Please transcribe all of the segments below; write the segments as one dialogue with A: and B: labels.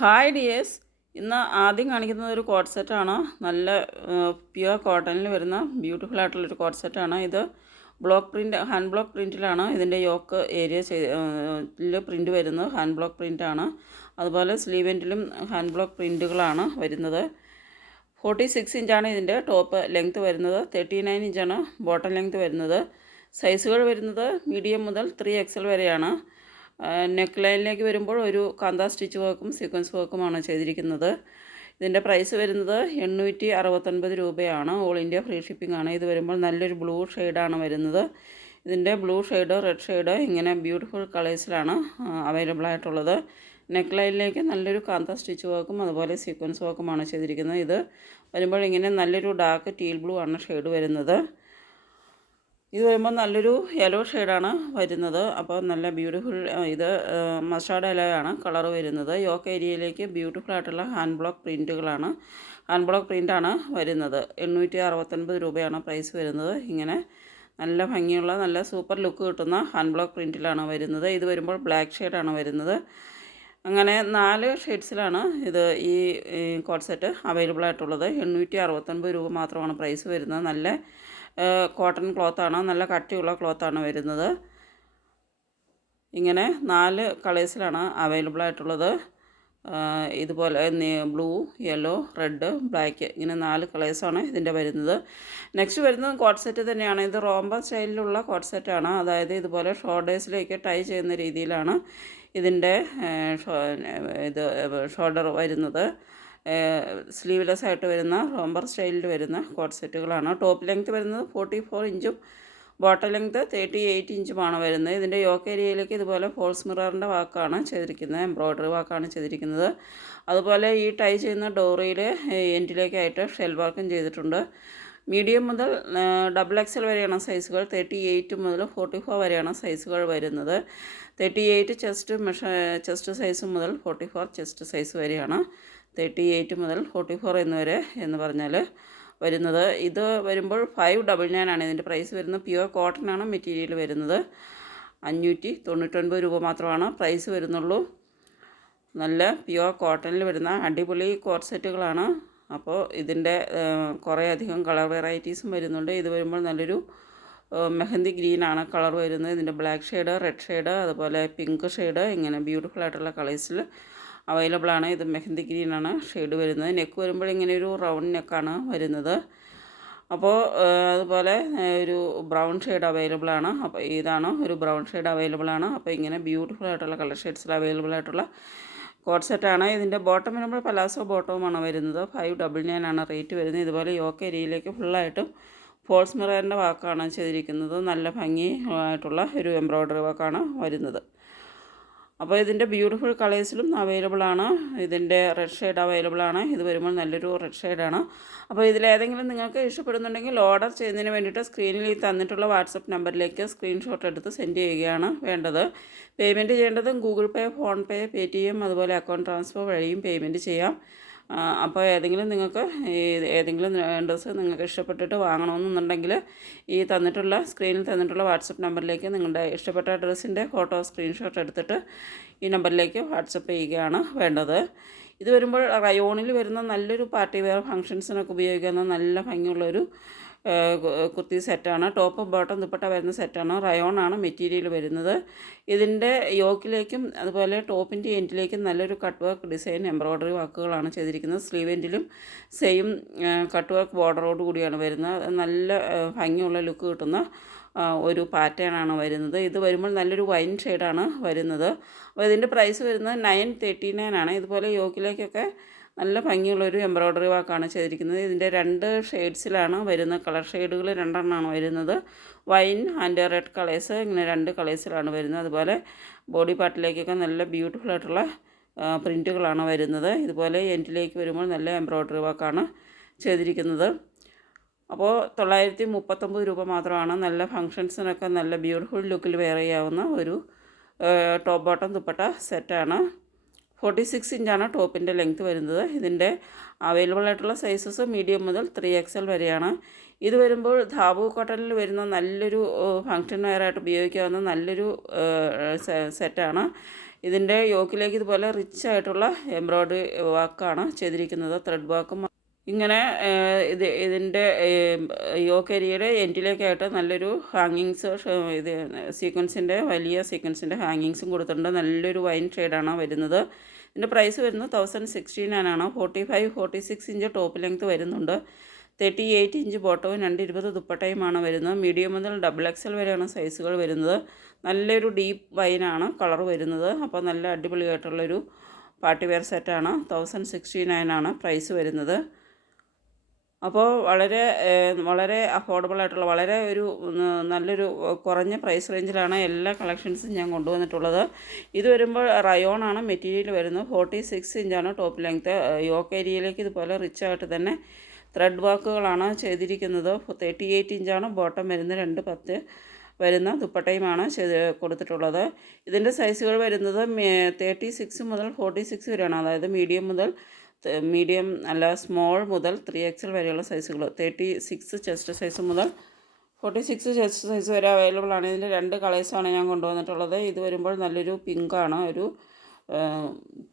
A: Hi dears ഇന്ന് ആദ്യം കാണിക്കുന്നത് ഒരു കോട്ട് സെറ്റാണ് നല്ല പ്യുവർ കോട്ടണിൽ വരുന്ന ബ്യൂട്ടിഫുൾ ആയിട്ടുള്ളൊരു കോട്ട് സെറ്റാണ് ഇത് ബ്ലോക്ക് പ്രിന്റ് ഹാൻഡ് ബ്ലോക്ക് പ്രിന്റിലാണ് ഇതിന്റെ യോക്ക് ഏരിയ ചെയ്തിൽ പ്രിന്റ് വരുന്നത് ഹാൻഡ് ബ്ലോക്ക് പ്രിന്റാണ് അതുപോലെ സ്ലീവെന്റിലും ഹാൻഡ് ബ്ലോക്ക് പ്രിന്റുകളാണ് വരുന്നത്. ഫോർട്ടി സിക്സ് ഇഞ്ചാണ് ഇതിന്റെ ടോപ്പ് ലെങ്ത്ത് വരുന്നത്. തേർട്ടി നയൻ ഇഞ്ചാണ് ബോട്ടം ലെങ്ത്ത് വരുന്നത്. സൈസുകൾ വരുന്നത് മീഡിയം മുതൽ ത്രീ എക്സൽ വരെയാണ്. നെക്ക് ലൈനിലേക്ക് വരുമ്പോൾ ഒരു കാന്താ സ്റ്റിച്ച് വർക്കും സീക്വൻസ് വർക്കുമാണ് ചെയ്തിരിക്കുന്നത്. ഇതിന്റെ പ്രൈസ് വരുന്നത് എണ്ണൂറ്റി അറുപത്തൊൻപത് രൂപയാണ്. ഓൾ ഇന്ത്യ ഫ്രീ ഷിപ്പിംഗ് ആണ്. ഇത് വരുമ്പോൾ നല്ലൊരു ബ്ലൂ ഷെയ്ഡാണ് വരുന്നത്. ഇതിന്റെ ബ്ലൂ ഷെയ്ഡ് റെഡ് ഷെയ്ഡ് ഇങ്ങനെ ബ്യൂട്ടിഫുൾ കളേഴ്സിലാണ് അവൈലബിൾ ആയിട്ടുള്ളത്. നെക്ക് ലൈനിലേക്ക് നല്ലൊരു കാന്ത സ്റ്റിച്ച് വർക്കും അതുപോലെ സീക്വൻസ് വർക്കുമാണ് ചെയ്തിരിക്കുന്നത്. ഇത് വരുമ്പോൾ ഇങ്ങനെ നല്ലൊരു ഡാർക്ക് ടീൽ ബ്ലൂ ആണ് ഷെയ്ഡ് വരുന്നത്. ഇത് വരുമ്പോൾ നല്ലൊരു യെല്ലോ ഷെയ്ഡാണ് വരുന്നത്. അപ്പോൾ നല്ല ബ്യൂട്ടിഫുൾ ഇത് മസ്റ്റാർഡ് ഇലയാണ് കളർ വരുന്നത്. യോക്ക് ഏരിയയിലേക്ക് ബ്യൂട്ടിഫുൾ ആയിട്ടുള്ള ഹാൻഡ് ബ്ലോക്ക് പ്രിന്റുകളാണ് ഹാൻഡ് ബ്ലോക്ക് പ്രിന്റാണ് വരുന്നത്. എണ്ണൂറ്റി അറുപത്തൊൻപത് രൂപയാണ് പ്രൈസ് വരുന്നത്. ഇങ്ങനെ നല്ല ഭംഗിയുള്ള നല്ല സൂപ്പർ ലുക്ക് കിട്ടുന്ന ഹാൻഡ് ബ്ലോക്ക് പ്രിന്റിലാണ് വരുന്നത്. ഇത് വരുമ്പോൾ ബ്ലാക്ക് ഷെയ്ഡാണ് വരുന്നത്. അങ്ങനെ നാല് ഷെയ്ഡ്സിലാണ് ഇത് ഈ കോഡ് സെറ്റ് അവൈലബിൾ ആയിട്ടുള്ളത്. എണ്ണൂറ്റി അറുപത്തൊൻപത് രൂപ മാത്രമാണ് പ്രൈസ് വരുന്നത്. നല്ല കോട്ടൺ ക്ലോത്താണ്. നല്ല കട്ടിയുള്ള ക്ലോത്താണ് വരുന്നത്. ഇങ്ങനെ നാല് കളേഴ്സിലാണ് അവൈലബിൾ ആയിട്ടുള്ളത്. ഇതുപോലെ ബ്ലൂ യെല്ലോ റെഡ് ബ്ലാക്ക് ഇങ്ങനെ നാല് കളേഴ്സാണ് ഇതിന്റെ വരുന്നത്. നെക്സ്റ്റ് വരുന്നത് കോട്ട് സെറ്റ് തന്നെയാണ്. ഇത് റോംബ സ്റ്റൈലിലുള്ള കോട്ട് സെറ്റാണ്. അതായത് ഇതുപോലെ ഷോൾഡേഴ്സിലേക്ക് ടൈ ചെയ്യുന്ന രീതിയിലാണ് ഇതിന്റെ ഇത് ഷോൾഡർ വരുന്നത്. സ്ലീവ്ലെസ് ആയിട്ട് വരുന്ന റോംബർ സ്റ്റൈലിൽ വരുന്ന കോട്ട് സെറ്റുകളാണ് ടോപ്പ് ലെങ്ത് വരുന്നത് ഫോർട്ടി ഫോർ ഇഞ്ചും ബോട്ടം ലെങ്ത് തേർട്ടി എയ്റ്റ് ഇഞ്ചുമാണ് വരുന്നത്. ഇതിന്റെ യോക്ക് ഏരിയയിലേക്ക് ഇതുപോലെ ഫോൾസ് മിററിന്റെ വാക്കാണ് ചെയ്തിരിക്കുന്നത് എംബ്രോയ്ഡറി വാക്കാണ് ചെയ്തിരിക്കുന്നത്. അതുപോലെ ഈ ടൈ ചെയ്യുന്ന ഡോറിയിൽ എൻഡിലേക്കായിട്ട് ഷെൽ വർക്കും ചെയ്തിട്ടുണ്ട്. മീഡിയം മുതൽ ഡബിൾ എക്സൽ വരെയാണ് സൈസുകൾ തേർട്ടി എയ്റ്റ് മുതൽ ഫോർട്ടി ഫോർ വരെയാണ് സൈസുകൾ വരുന്നത്. തേർട്ടി എയ്റ്റ് ചെസ്റ്റ് മെഷ ചെസ്റ്റ് സൈസ് മുതൽ ഫോർട്ടി ഫോർ ചെസ്റ്റ് സൈസ് വരെയാണ്. തേർട്ടി എയ്റ്റ് മുതൽ ഫോർട്ടി ഫോർ എന്നിവരെ എന്ന് പറഞ്ഞാൽ വരുന്നത്. ഇത് വരുമ്പോൾ ഫൈവ് ഡബിൾ നയൻ ആണ്. ഇതിന്റെ പ്രൈസ് വരുന്നത് പ്യുവർ കോട്ടൺ ആണ് മെറ്റീരിയൽ വരുന്നത്. അഞ്ഞൂറ്റി തൊണ്ണൂറ്റൊൻപത് രൂപ മാത്രമാണ് പ്രൈസ് വരുന്നുള്ളൂ. നല്ല പ്യുവർ കോട്ടണിൽ വരുന്ന അടിപൊളി കോർസെറ്റുകളാണ് അപ്പോൾ ഇതിന്റെ കുറേ അധികം കളർ വെറൈറ്റീസും വരുന്നുണ്ട്. ഇത് വരുമ്പോൾ നല്ലൊരു മെഹന്തി ഗ്രീൻ ആണ് കളർ വരുന്നത്. ഇതിന്റെ ബ്ലാക്ക് ഷെയ്ഡ് റെഡ് ഷെയ്ഡ് അതുപോലെ പിങ്ക് ഷെയ്ഡ് ഇങ്ങനെ ബ്യൂട്ടിഫുൾ ആയിട്ടുള്ള കളേഴ്സിൽ അവൈലബിൾ ആണ്. ഇത് മെഹന്തി ഗ്രീൻ ആണ് ഷെയ്ഡ് വരുന്നത്. നെക്ക് വരുമ്പോൾ ഇങ്ങനെ ഒരു റൗണ്ട് നെക്കാണ് വരുന്നത്. അപ്പോൾ അതുപോലെ ഒരു ബ്രൗൺ ഷെയ്ഡ് അവൈലബിൾ ആണ്. അപ്പോൾ ഇതാണ് ഒരു ബ്രൗൺ ഷെയ്ഡ് അവൈലബിൾ ആണ്. അപ്പോൾ ഇങ്ങനെ ബ്യൂട്ടിഫുൾ ആയിട്ടുള്ള കളർ ഷെയ്ഡ്സിൽ അവൈലബിൾ ആയിട്ടുള്ള കോഡ് സെറ്റാണ് ഇതിന്റെ ബോട്ടം വരുമ്പോൾ പലാസോ ബോട്ടവുമാണ് വരുന്നത്. ഫൈവ് ഡബിൾ നയൻ ആണ് റേറ്റ് വരുന്നത്. ഇതുപോലെ യോക്ക് ഏരിയയിലേക്ക് ഫുള്ളായിട്ടും ഫോൾസ് മിററിന്റെ വാക്കാണ് ചെയ്തിരിക്കുന്നത്. നല്ല ഭംഗി ആയിട്ടുള്ള ഒരു എംബ്രോയ്ഡറി വാക്കാണ് വരുന്നത്. അപ്പോൾ ഇതിന്റെ ബ്യൂട്ടിഫുൾ കളേഴ്സിലും അവൈലബിൾ ആണ്. ഇതിന്റെ റെഡ് ഷെയ്ഡ് അവൈലബിൾ ആണ്. ഇത് വരുമ്പോൾ നല്ലൊരു റെഡ് ഷെയ്ഡാണ് അപ്പോൾ ഇതിലേതെങ്കിലും നിങ്ങൾക്ക് ഇഷ്ടപ്പെടുന്നുണ്ടെങ്കിൽ ഓർഡർ ചെയ്യുന്നതിന് വേണ്ടിയിട്ട് സ്ക്രീനിൽ ഈ തന്നിട്ടുള്ള വാട്സപ്പ് നമ്പറിലേക്ക് സ്ക്രീൻഷോട്ട് എടുത്ത് സെൻഡ് ചെയ്യുകയാണ് വേണ്ടത്. പേയ്മെന്റ് ചെയ്യേണ്ടതും ഗൂഗിൾ പേ ഫോൺ പേ പേ അതുപോലെ അക്കൗണ്ട് ട്രാൻസ്ഫർ വഴിയും പേയ്മെന്റ് ചെയ്യാം. അപ്പോൾ ഏതെങ്കിലും നിങ്ങൾക്ക് ഏതെങ്കിലും ഡ്രസ്സ് നിങ്ങൾക്ക് ഇഷ്ടപ്പെട്ടിട്ട് വാങ്ങണമെന്നുണ്ടെങ്കിൽ ഈ തന്നിട്ടുള്ള സ്ക്രീനിൽ തന്നിട്ടുള്ള വാട്സപ്പ് നമ്പറിലേക്ക് നിങ്ങളുടെ ഇഷ്ടപ്പെട്ട ഡ്രസ്സിന്റെ ഫോട്ടോ സ്ക്രീൻഷോട്ട് എടുത്തിട്ട് ഈ നമ്പറിലേക്ക് വാട്സപ്പ് ചെയ്യുകയാണ് വേണ്ടത്. ഇത് വരുമ്പോൾ റയോണിൽ വരുന്ന നല്ലൊരു പാർട്ടി വെയർ ഫങ്ഷൻസിനൊക്കെ ഉപയോഗിക്കുന്ന നല്ല ഭംഗിയുള്ളൊരു കുർത്തി സെറ്റാണ്. ടോപ്പ് ബോട്ടം ദുപ്പട്ട വരുന്ന സെറ്റാണ്. റയോണാണ് മെറ്റീരിയൽ വരുന്നത്. ഇതിന്റെ യോക്കിലേക്കും അതുപോലെ ടോപ്പിന്റെ എൻഡിലേക്കും നല്ലൊരു കട്ട് വർക്ക് ഡിസൈൻ എംബ്രോയ്ഡറി വർക്കുകളാണ് ചെയ്തിരിക്കുന്നത്. സ്ലീവ് എൻഡിലും സെയിം കട്ട് വർക്ക് ബോർഡറോട് കൂടിയാണ് വരുന്നത്. നല്ല ഭംഗിയുള്ള ലുക്ക് കിട്ടുന്ന ഒരു പാറ്റേൺ ആണ് വരുന്നത്. ഇത് വരുമ്പോൾ നല്ലൊരു വൈൻ ഷെയ്ഡാണ് വരുന്നത്. അപ്പോൾ ഇതിന്റെ പ്രൈസ് വരുന്നത് നയൻ തേർട്ടി നയൻ ആണ്. ഇതുപോലെ യോക്കിലേക്കൊക്കെ നല്ല ഭംഗിയുള്ളൊരു എംബ്രോയ്ഡറി വർക്കാണ് ചെയ്തിരിക്കുന്നത്. ഇതിന്റെ രണ്ട് ഷെയ്ഡ്സിലാണ് വരുന്നത് കളർ ഷെയ്ഡുകൾ രണ്ടെണ്ണമാണ് വരുന്നത്. വൈൻ ആൻഡ് റെഡ് കളേഴ്സ് ഇങ്ങനെ രണ്ട് കളേഴ്സിലാണ് വരുന്നത്. അതുപോലെ ബോഡി പാർട്ടിലേക്കൊക്കെ നല്ല ബ്യൂട്ടിഫുൾ ആയിട്ടുള്ള പ്രിന്റുകളാണ് വരുന്നത്. ഇതുപോലെ എൻഡിലേക്ക് വരുമ്പോൾ നല്ല എംബ്രോയ്ഡറി വർക്കാണ് ചെയ്തിരിക്കുന്നത്. അപ്പോൾ തൊള്ളായിരത്തി മുപ്പത്തൊമ്പത് രൂപ മാത്രമാണ് നല്ല ഫങ്ഷൻസിനൊക്കെ നല്ല ബ്യൂട്ടിഫുൾ ലുക്കിൽ വെയർ ചെയ്യാവുന്ന ഒരു ടോപ്പ് ബോട്ടം ദുപ്പട്ട സെറ്റാണ്. ഫോർട്ടി സിക്സ് ഇഞ്ചാണ് ടോപ്പിന്റെ ലെങ്ത്ത് വരുന്നത്. ഇതിന്റെ അവൈലബിൾ ആയിട്ടുള്ള സൈസസ് മീഡിയം മുതൽ ത്രീ എക്സൽ വരെയാണ്. ഇത് വരുമ്പോൾ ധാബു കോട്ടണിൽ വരുന്ന നല്ലൊരു ഫങ്ഷൻ വെയറായിട്ട് ഉപയോഗിക്കാവുന്ന നല്ലൊരു സെറ്റാണ് ഇതിന്റെ യോക്കിലേക്ക് ഇതുപോലെ റിച്ച് ആയിട്ടുള്ള എംബ്രോയ്ഡറി വർക്കാണ് ചെയ്തിരിക്കുന്നത്. ത്രെഡ് വർക്കും ഇങ്ങനെ ഇത് ഇതിന്റെ യോക്ക് ഏരിയയുടെ എൻഡിലേക്കായിട്ട് നല്ലൊരു ഹാങ്ങിങ്സ് ഇത് സീക്വൻസിന്റെ വലിയ സീക്വൻസിന്റെ ഹാങ്ങിങ്സും കൊടുത്തിട്ടുണ്ട്. നല്ലൊരു വൈൻ ഷെയ്ഡാണ് വരുന്നത്. ഇതിന്റെ പ്രൈസ് വരുന്നത് തൗസൻഡ് സിക്സ്റ്റി നയൻ ആണ് forty five forty six inch top length വരുന്നുണ്ട്. തേർട്ടി എയ്റ്റ് ഇഞ്ച് ബോട്ടവും രണ്ട് ഇരുപത് ദുപ്പട്ടയുമാണ് വരുന്നത്. മീഡിയം മുതൽ ഡബിൾ എക്സൽ വരെയാണ് സൈസുകൾ വരുന്നത്. നല്ലൊരു ഡീപ്പ് വൈനാണ് കളർ വരുന്നത്. അപ്പോൾ നല്ല അടിപൊളിയായിട്ടുള്ളൊരു പാർട്ടി വെയർ സെറ്റാണ്. തൗസൻഡ് സിക്സ്റ്റി നയനാണ് പ്രൈസ് വരുന്നത്. അപ്പോൾ വളരെ വളരെ അഫോർഡബിൾ ആയിട്ടുള്ള വളരെ ഒരു നല്ലൊരു കുറഞ്ഞ പ്രൈസ് റേഞ്ചിലാണ് എല്ലാ കളക്ഷൻസും ഞാൻ കൊണ്ടുവന്നിട്ടുള്ളത്. ഇത് വരുമ്പോൾ റയോൺ ആണ് മെറ്റീരിയൽ വരുന്നത്. ഫോർട്ടി സിക്സ് ഇഞ്ചാണ് ടോപ്പ് ലെങ്ത്ത്. യോക്ക് ഏരിയയിലേക്ക് ഇതുപോലെ റിച്ച് ആയിട്ട് തന്നെ ത്രെഡ് വർക്കുകളാണ് ചെയ്തിരിക്കുന്നത്. തേർട്ടി എയ്റ്റ് ഇഞ്ചാണ് ബോട്ടം വരുന്നത്. രണ്ട് പത്ത് വരുന്ന ദുപ്പട്ടയുമാണ് ചെയ്ത് കൊടുത്തിട്ടുള്ളത്. ഇതിന്റെ സൈസുകൾ വരുന്നത് തേർട്ടി സിക്സ് മുതൽ ഫോർട്ടി സിക്സ് വരെയാണ്. അതായത് മീഡിയം മുതൽ മീഡിയം അല്ല സ്മോൾ മുതൽ ത്രീ എക്സൽ വരെയുള്ള സൈസുകൾ തേർട്ടി സിക്സ് ചെസ്റ്റ് സൈസ് മുതൽ ഫോർട്ടി സിക്സ് ചെസ്റ്റ് സൈസ് വരെ അവൈലബിൾ ആണ്. ഇതിന്റെ രണ്ട് കളേഴ്സാണ് ഞാൻ കൊണ്ടുവന്നിട്ടുള്ളത്. ഇത് വരുമ്പോൾ നല്ലൊരു പിങ്കാണ് ഒരു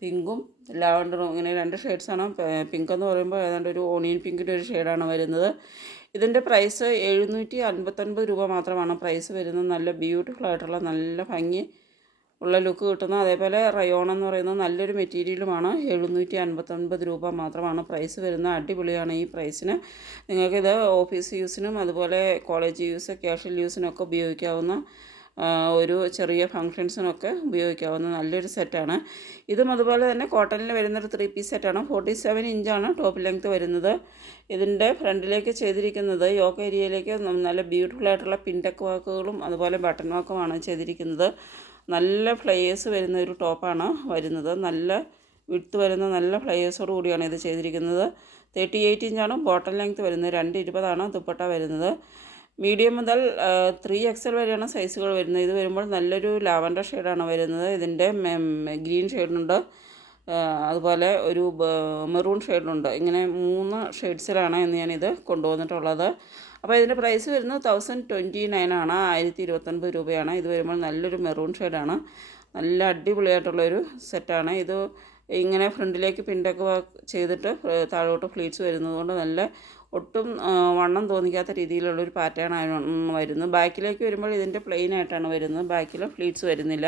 A: പിങ്കും ലാവണ്ടറും ഇങ്ങനെ രണ്ട് ഷെയ്ഡ്സാണ് പിങ്ക് എന്ന് പറയുമ്പോൾ ഏതാണ്ട് ഒരു ഓണിയൻ പിങ്കിന്റെ ഒരു ഷെയ്ഡാണ് വരുന്നത്. ഇതിന്റെ പ്രൈസ് എഴുന്നൂറ്റി അൻപത്തൊൻപത് രൂപ മാത്രമാണ് പ്രൈസ് വരുന്നത്. നല്ല ബ്യൂട്ടിഫുൾ ആയിട്ടുള്ള നല്ല ഭംഗി ഉള്ള ലുക്ക് കിട്ടുന്ന അതേപോലെ റയോൺ എന്ന് പറയുന്നത് നല്ലൊരു മെറ്റീരിയലുമാണ്. എഴുന്നൂറ്റി അൻപത്തൊൻപത് രൂപ മാത്രമാണ് പ്രൈസ് വരുന്നത്. അടിപൊളിയാണ് ഈ പ്രൈസിന്. നിങ്ങൾക്കിത് ഓഫീസ് യൂസിനും അതുപോലെ കോളേജ് യൂസ് ക്യാഷ്വൽ യൂസിനൊക്കെ ഉപയോഗിക്കാവുന്ന ഒരു ചെറിയ ഫങ്ഷൻസിനൊക്കെ ഉപയോഗിക്കാവുന്ന നല്ലൊരു സെറ്റാണ്. ഇതും അതുപോലെ തന്നെ കോട്ടണിൽ വരുന്നൊരു ത്രീ പീസ് സെറ്റാണ് ഫോർട്ടി സെവൻ ഇഞ്ചാണ് ടോപ്പ് ലെങ്ത് വരുന്നത്. ഇതിന്റെ ഫ്രണ്ടിലേക്ക് ചെയ്തിരിക്കുന്നത് യോക്ക് ഏരിയയിലേക്ക് നല്ല ബ്യൂട്ടിഫുൾ ആയിട്ടുള്ള പിൻടെക്ക് വാക്കുകളും അതുപോലെ ബട്ടൺ വാക്കുമാണ് ചെയ്തിരിക്കുന്നത്. നല്ല ഫ്ലയേഴ്സ് വരുന്ന ഒരു ടോപ്പാണ് വരുന്നത്. നല്ല വിട്ട് വരുന്ന നല്ല ഫ്ലയേഴ്സോട് കൂടിയാണ് ഇത് ചെയ്തിരിക്കുന്നത്. തേർട്ടി എയ്റ്റ് ഇഞ്ചാണ് ബോട്ടം ലെങ്ത് വരുന്നത്. രണ്ട് ഇരുപതാണ് ദുപ്പട്ട വരുന്നത്. മീഡിയം മുതൽ ത്രീ എക്സൽ വരെയാണ് സൈസുകൾ വരുന്നത്. ഇത് വരുമ്പോൾ നല്ലൊരു ലാവൻഡർ ഷെയ്ഡാണ് വരുന്നത്. ഇതിന്റെ ഗ്രീൻ ഷെയ്ഡുണ്ട് അതുപോലെ ഒരു മെറൂൺ ഷെയ്ഡുണ്ട് ഇങ്ങനെ മൂന്ന് ഷെയ്ഡ്സിലാണ് ഇന്ന് ഞാനിത് കൊണ്ടുവന്നിട്ടുള്ളത്. അപ്പോൾ ഇതിന്റെ പ്രൈസ് വരുന്നത് തൗസൻഡ് ട്വന്റി നയൻ ആണ്. ആയിരത്തി ഇരുപത്തൊൻപത് രൂപയാണ്. ഇത് വരുമ്പോൾ നല്ലൊരു മെറൂൺ ഷെയ്ഡാണ് നല്ല അടിപൊളിയായിട്ടുള്ളൊരു സെറ്റാണ് ഇത് ഇങ്ങനെ ഫ്രണ്ടിലേക്ക് പിൻഡൊക്കെ ചെയ്തിട്ട് താഴോട്ട് ഫ്ലീറ്റ്സ് വരുന്നതുകൊണ്ട് നല്ല ഒട്ടും വണ്ണം തോന്നിക്കാത്ത രീതിയിലുള്ളൊരു പാറ്റേൺ ആണ് വരുന്നത്. ബാക്കിലേക്ക് വരുമ്പോൾ ഇതിന്റെ പ്ലെയിൻ ആയിട്ടാണ് വരുന്നത്. ബാക്കിൽ ഫ്ലീറ്റ്സ് വരുന്നില്ല.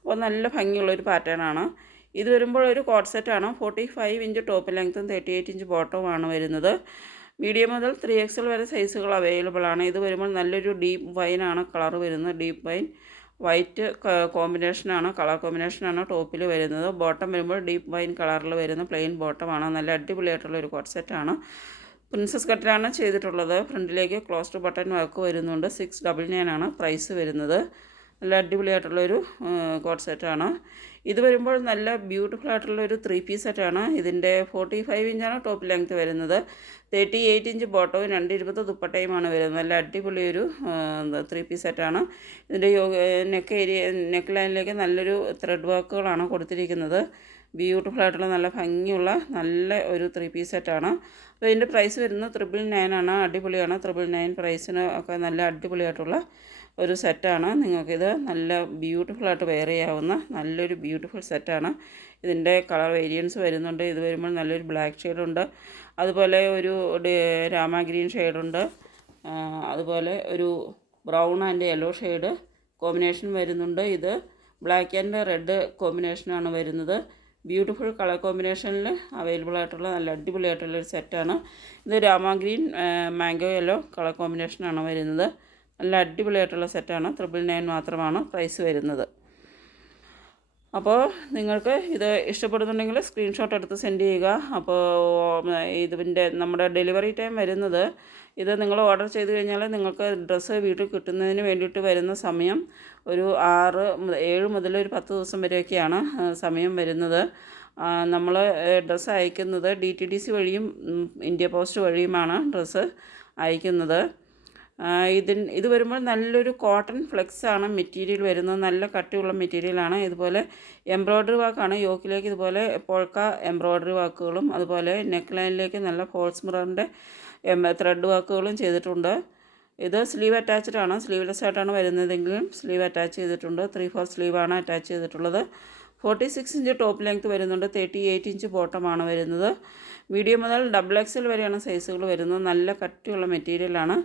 A: അപ്പോൾ നല്ല ഭംഗിയുള്ളൊരു പാറ്റേൺ ആണ്. ഇത് വരുമ്പോൾ ഒരു കോട്ട് സെറ്റാണ് ഫോർട്ടി ഫൈവ് ഇഞ്ച് ടോപ്പ് ലെങ്ത്തും തേർട്ടി എയ്റ്റ് ഇഞ്ച് ബോട്ടവുമാണ് വരുന്നത്. മീഡിയം മുതൽ ത്രീ എക്സൽ വരെ സൈസുകൾ അവൈലബിൾ ആണ്. ഇത് വരുമ്പോൾ നല്ലൊരു ഡീപ്പ് വൈനാണ് കളർ വരുന്നത്. ഡീപ്പ് വൈൻ വൈറ്റ് കോമ്പിനേഷനാണ് കളർ കോമ്പിനേഷനാണ് ടോപ്പിൽ വരുന്നത്. ബോട്ടം വരുമ്പോൾ ഡീപ്പ് വൈൻ കളറിൽ വരുന്ന പ്ലെയിൻ ബോട്ടമാണ് നല്ല അടിപൊളിയായിട്ടുള്ള ഒരു കോട്ട് സെറ്റാണ് പ്രിൻസസ് കട്ടിലാണ് ചെയ്തിട്ടുള്ളത്. ഫ്രണ്ടിലേക്ക് ക്ലോസ്ഡ് ബട്ടൺ വർക്ക് വരുന്നുണ്ട്. സിക്സ് ഡബിൾ നയൻ ആണ് പ്രൈസ് വരുന്നത്. നല്ല അടിപൊളിയായിട്ടുള്ളൊരു കോട്ട് സെറ്റാണ് ഇത് വരുമ്പോൾ നല്ല ബ്യൂട്ടിഫുൾ ആയിട്ടുള്ള ഒരു ത്രീ പീസ് സെറ്റാണ് ഇതിന്റെ ഫോർട്ടി ഫൈവ് ഇഞ്ചാണ് ടോപ്പ് ലെങ്ത് വരുന്നത്. തേർട്ടി എയ്റ്റ് ഇഞ്ച് ബോട്ടവും രണ്ട് ഇരുപത് ദുപ്പട്ടയുമാണ് വരുന്നത്. നല്ല അടിപൊളിയൊരു ത്രീ പീസ് സെറ്റാണ് ഇതിന്റെ നെക്ക് ഏരിയ നെക്ക് ലൈനിലേക്ക് നല്ലൊരു ത്രെഡ് വർക്കുകളാണ് കൊടുത്തിരിക്കുന്നത്. ബ്യൂട്ടിഫുൾ ആയിട്ടുള്ള നല്ല ഭംഗിയുള്ള നല്ല ഒരു ത്രീ പീസ് സെറ്റാണ് അപ്പോൾ ഇതിന്റെ പ്രൈസ് വരുന്നത് ത്രിബിൾ നയൻ ആണ്. അടിപൊളിയാണ്. ത്രിബിൾ നയൻ പ്രൈസിന് ഒക്കെ നല്ല അടിപൊളിയായിട്ടുള്ള ഒരു സെറ്റാണ് നിങ്ങൾക്കിത് നല്ല ബ്യൂട്ടിഫുൾ ആയിട്ട് വെയർ ചെയ്യാവുന്ന നല്ലൊരു ബ്യൂട്ടിഫുൾ സെറ്റാണ് ഇതിന്റെ കളർ വേരിയൻസ് വരുന്നുണ്ട്. ഇത് വരുമ്പോൾ നല്ലൊരു ബ്ലാക്ക് ഷെയ്ഡുണ്ട് അതുപോലെ ഒരു രാമ ഗ്രീൻ ഷെയ്ഡുണ്ട് അതുപോലെ ഒരു brown and yellow shade combination വരുന്നുണ്ട്. ഇത് ബ്ലാക്ക് ആൻഡ് റെഡ് കോമ്പിനേഷനാണ് വരുന്നത്. ബ്യൂട്ടിഫുൾ കളർ കോമ്പിനേഷനിൽ അവൈലബിൾ ആയിട്ടുള്ള നല്ല അടിപൊളിയായിട്ടുള്ള ഒരു സെറ്റാണ് ഇത് Rama green mango yellow colour കോമ്പിനേഷനാണ് വരുന്നത്. നല്ല അടിപൊളിയായിട്ടുള്ള സെറ്റാണ് ത്രിബിൾ നയൻ മാത്രമാണ് പ്രൈസ് വരുന്നത്. അപ്പോൾ നിങ്ങൾക്ക് ഇത് ഇഷ്ടപ്പെടുന്നുണ്ടെങ്കിൽ സ്ക്രീൻഷോട്ട് എടുത്ത് സെൻഡ് ചെയ്യുക. അപ്പോൾ ഇതിന്റെ നമ്മുടെ ഡെലിവറി ടൈം വരുന്നത് ഇത് നിങ്ങൾ ഓർഡർ ചെയ്ത് കഴിഞ്ഞാൽ നിങ്ങൾക്ക് ഡ്രസ്സ് വീട്ടിൽ കിട്ടുന്നതിന് വേണ്ടിയിട്ട് വരുന്ന സമയം ഒരു ആറ് ഏഴ് മുതൽ ഒരു പത്ത് ദിവസം വരെയൊക്കെയാണ് സമയം വരുന്നത്. നമ്മൾ ഡ്രസ്സ് അയക്കുന്നത് ഡി ടി ഡി സി വഴിയും ഇന്ത്യ പോസ്റ്റ് വഴിയുമാണ് ഡ്രസ്സ് അയക്കുന്നത്. ആ, ഇതിൻ ഇത് വരുമ്പോൾ നല്ലൊരു കോട്ടൺ ഫ്ലെക്സ് ആണ് മെറ്റീരിയൽ വരുന്നത്. നല്ല കട്ടിയുള്ള മെറ്റീരിയലാണ് ഇതുപോലെ എംബ്രോയ്ഡറി വർക്കാണ് യോക്കിലേക്ക് ഇതുപോലെ പോൾക്ക എംബ്രോയ്ഡറി വർക്കുകളും അതുപോലെ നെക്ക് ലൈനിലേക്ക് നല്ല ഫോൾസ് മിററിന്റെ ത്രെഡ് വർക്കുകളും ചെയ്തിട്ടുണ്ട്. ഇത് സ്ലീവ് അറ്റാച്ച്ഡ് ആണ്. സ്ലീവ്ലെസ് ആയിട്ടാണ് വരുന്നതെങ്കിലും സ്ലീവ് അറ്റാച്ച് ചെയ്തിട്ടുണ്ട്. ത്രീ ഫോർ സ്ലീവാണ് അറ്റാച്ച് ചെയ്തിട്ടുള്ളത്. Forty six inch top length വരുന്നുണ്ട്. തേർട്ടി എയ്റ്റ് ഇഞ്ച് ബോട്ടമാണ് വരുന്നത്. മീഡിയം മുതൽ ഡബിൾ എക്സൽ വരെയാണ് സൈസുകൾ വരുന്നത്. നല്ല കട്ടിയുള്ള മെറ്റീരിയലാണ്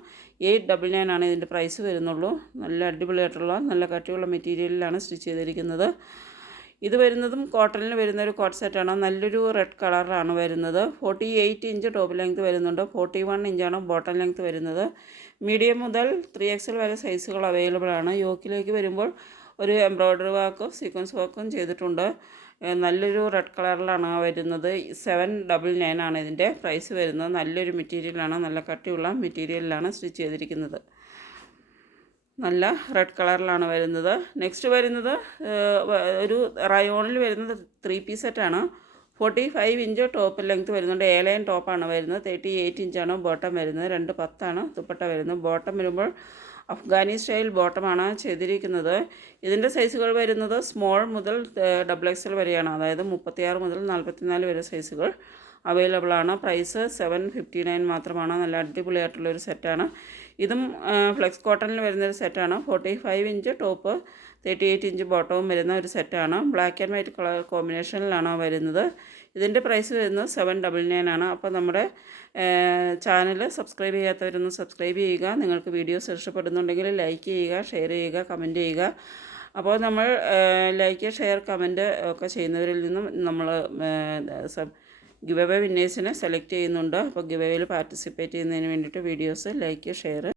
A: എയ്റ്റ് ഡബിൾ നയൻ ആണ് ഇതിന്റെ പ്രൈസ് വരുന്നുള്ളൂ. നല്ല അടിപൊളിയായിട്ടുള്ള നല്ല കട്ടിയുള്ള മെറ്റീരിയലിലാണ് സ്റ്റിച്ച് ചെയ്തിരിക്കുന്നത്. ഇത് വരുന്നതും കോട്ടണിൽ വരുന്ന ഒരു കോട്ട് സെറ്റാണ് നല്ലൊരു റെഡ് കളറിലാണ് വരുന്നത്. Forty eight inch top length വരുന്നുണ്ട്. ഫോർട്ടി വൺ ഇഞ്ചാണ് ബോട്ടം ലെങ്ത് വരുന്നത്. മീഡിയം മുതൽ ത്രീ എക്സൽ വരെ സൈസുകൾ അവൈലബിൾ ആണ്. യോക്കിലേക്ക് വരുമ്പോൾ ഒരു എംബ്രോയ്ഡറി വർക്കും സീക്വൻസ് വർക്കും ചെയ്തിട്ടുണ്ട്. നല്ലൊരു റെഡ് കളറിലാണ് വരുന്നത്. സെവൻ ഡബിൾ നയൻ ആണ് ഇതിന്റെ പ്രൈസ് വരുന്നത്. നല്ലൊരു മെറ്റീരിയലാണ് നല്ല കട്ടിയുള്ള മെറ്റീരിയലിലാണ് സ്റ്റിച്ച് ചെയ്തിരിക്കുന്നത്. നല്ല റെഡ് കളറിലാണ് വരുന്നത്. നെക്സ്റ്റ് വരുന്നത് ഒരു റയോണിൽ വരുന്നത് ത്രീ പീസ് സെറ്റാണ് forty five inch top length വരുന്നുണ്ട്. എ ലൈൻ ടോപ്പാണ് വരുന്നത്. തേർട്ടി എയ്റ്റ് ഇഞ്ചാണ് ബോട്ടം വരുന്നത്. രണ്ട് പത്താണ് ദുപ്പട്ട വരുന്നത്. ബോട്ടം വരുമ്പോൾ അഫ്ഗാനി സ്റ്റൈൽ ബോട്ടമാണ് ചെയ്തിരിക്കുന്നത്. ഇതിന്റെ സൈസുകൾ വരുന്നത് സ്മോൾ മുതൽ ഡബിൾ എക്സ് എൽ വരെയാണ്. അതായത് മുപ്പത്തിയാറ് മുതൽ നാൽപ്പത്തിനാല് വരെ സൈസുകൾ അവൈലബിൾ ആണ്. പ്രൈസ് സെവൻ ഫിഫ്റ്റി നയൻ മാത്രമാണ്. നല്ല അടിപൊളിയായിട്ടുള്ളൊരു സെറ്റാണ് ഇതും ഫ്ലെക്സ് കോട്ടണിൽ വരുന്നൊരു സെറ്റാണ് forty five inch top thirty eight inch ബോട്ടവും വരുന്ന ഒരു സെറ്റാണ് ബ്ലാക്ക് ആൻഡ് വൈറ്റ് കളർ കോമ്പിനേഷനിലാണ് വരുന്നത്. ഇതിന്റെ പ്രൈസ് വരുന്നത് സെവൻ ഡബിൾ നയൻ ആണ്. അപ്പോൾ നമ്മുടെ ചാനൽ സബ്സ്ക്രൈബ് ചെയ്യാത്തവരൊന്ന് സബ്സ്ക്രൈബ് ചെയ്യുക. നിങ്ങൾക്ക് വീഡിയോസ് ഇഷ്ടപ്പെടുന്നുണ്ടെങ്കിൽ ലൈക്ക് ചെയ്യുക ഷെയർ ചെയ്യുക കമന്റ് ചെയ്യുക. അപ്പോൾ നമ്മൾ ലൈക്ക് ഷെയർ കമന്റ് ഒക്കെ ചെയ്യുന്നവരിൽ നിന്നും നമ്മൾ ഗിവ് അവേ വിന്നേഴ്സിനെ സെലക്ട് ചെയ്യുന്നുണ്ട്. അപ്പോൾ ഗിവ് അവേയിൽ പാർട്ടിസിപ്പേറ്റ് ചെയ്യുന്നതിന് വേണ്ടിയിട്ട് വീഡിയോസ് ലൈക്ക് ഷെയർ